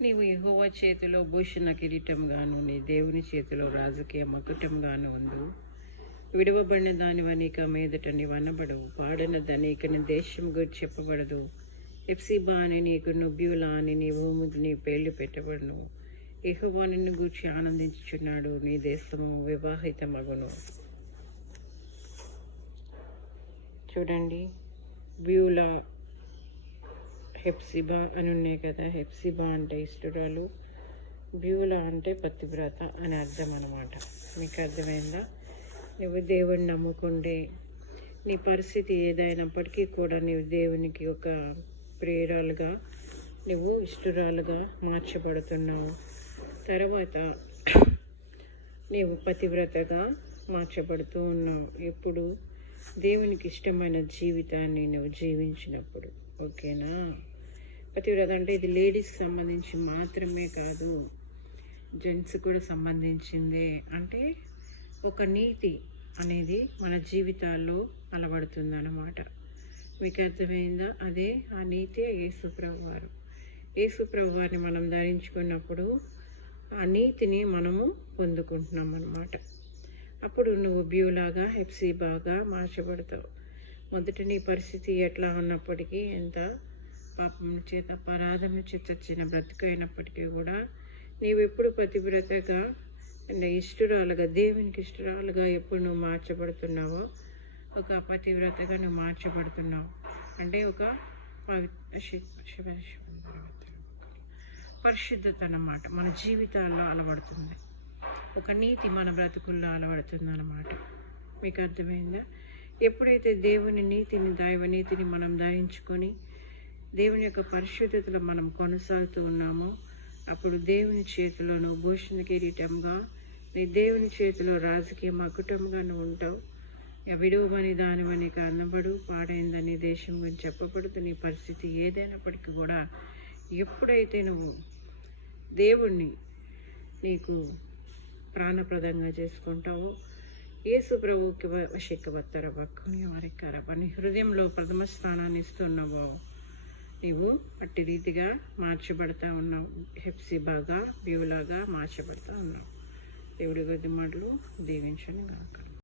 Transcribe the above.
నీవు యెహోవా చేతిలో భూషణ కిరీటంగాను నీ దేవుని చేతిలో రాజకీయ మకుటంగాను ఉండు. విడవబడిన దానివని ఇక మీదట నీవు అనబడవు. పాడినదని ఇక నీ దేశం గురించి చెప్పబడదు. ఎప్సిబా అని నీకు నుబ్యులా అని నీ భూమికి నీ పేర్లు పెట్టబడును. యెహోవా నిన్ను గూర్చి ఆనందించుచున్నాడు. నీ దేశము వివాహితమగును. చూడండి, బ్యూలా, హెప్సిబా అని ఉన్నాయి కదా. హెప్సిబా అంటే ఇష్టరాలు, బ్యూలా అంటే పతివ్రత అని అర్థం అన్నమాట. మీకు అర్థమైందా? నువ్వు దేవుడిని నమ్ముకుంటే నీ పరిస్థితి ఏదైనప్పటికీ కూడా నీవు దేవునికి ఒక ప్రియురాలుగా, నువ్వు ఇష్టరాలుగా మార్చబడుతున్నావు. తర్వాత నీవు పతివ్రతగా మార్చబడుతూ ఉన్నావు. ఇప్పుడు దేవునికి ఇష్టమైన జీవితాన్ని నువ్వు జీవించినప్పుడు. ఓకేనా? పతివ్రత అంటే ఇది లేడీస్కి సంబంధించి మాత్రమే కాదు, జెంట్స్ కూడా సంబంధించిందే. అంటే ఒక నీతి అనేది మన జీవితాల్లో అలవడుతుంది అన్నమాట. మీకు అర్థమైందా? అదే ఆ నీతి యేసుప్రభు వారు. యేసుప్రభు వారిని మనం ధరించుకున్నప్పుడు ఆ నీతిని మనము పొందుకుంటున్నాం అన్నమాట. అప్పుడు నువ్వు బ్యూలాగా, హెప్సిబాగా మార్చబడతావు. మొదట నీ పరిస్థితి ఎట్లా ఉన్నప్పటికీ, ఎంత పాపం చేత అపరాధం చేత చచ్చిన బ్రతుకైనప్పటికీ కూడా నీవు ఎప్పుడు పతివ్రతగా, ఇష్టరాలుగా, దేవునికి ఇష్టరాలుగా ఎప్పుడు నువ్వు మార్చబడుతున్నావో, ఒక పతివ్రతగా నువ్వు మార్చబడుతున్నావు. అంటే ఒక పరిశుద్ధత అన్నమాట మన జీవితాల్లో అలవడుతుంది. ఒక నీతి మన బ్రతుకుల్లో అలవడుతుంది అన్నమాట. మీకు అర్థమైందా? ఎప్పుడైతే దేవుని నీతిని, దైవ నీతిని మనం ధరించుకొని దేవుని యొక్క పరిశుద్ధతలో మనం కొనసాగుతూ ఉన్నామో, అప్పుడు దేవుని చేతిలో నువ్వు భూషణ కిరీటంగా, నీ దేవుని చేతిలో రాజకీయ మకుటంగా నువ్వు ఉంటావు. విడువమని దానివని అనబడు, పాడైందని దేశం గురించి చెప్పబడుతూ నీ పరిస్థితి ఏదైనప్పటికీ కూడా ఎప్పుడైతే నువ్వు దేవుణ్ణి నీకు ప్రాణప్రదంగా చేసుకుంటావో, యేసు ప్రభువుకి వశిక్కవత్తర భక్కుని వారికారవ నీ హృదయంలో ప్రథమ స్థానాన్ని ఇస్తున్నావో, నీవు అట్టి రీతిగా మార్చబడతా ఉన్నావు. హెప్సిబాగా, బ్యూలాగా మార్చబడతా ఉన్నావు. దేవుడి గది మాటలు దీవించను గాక.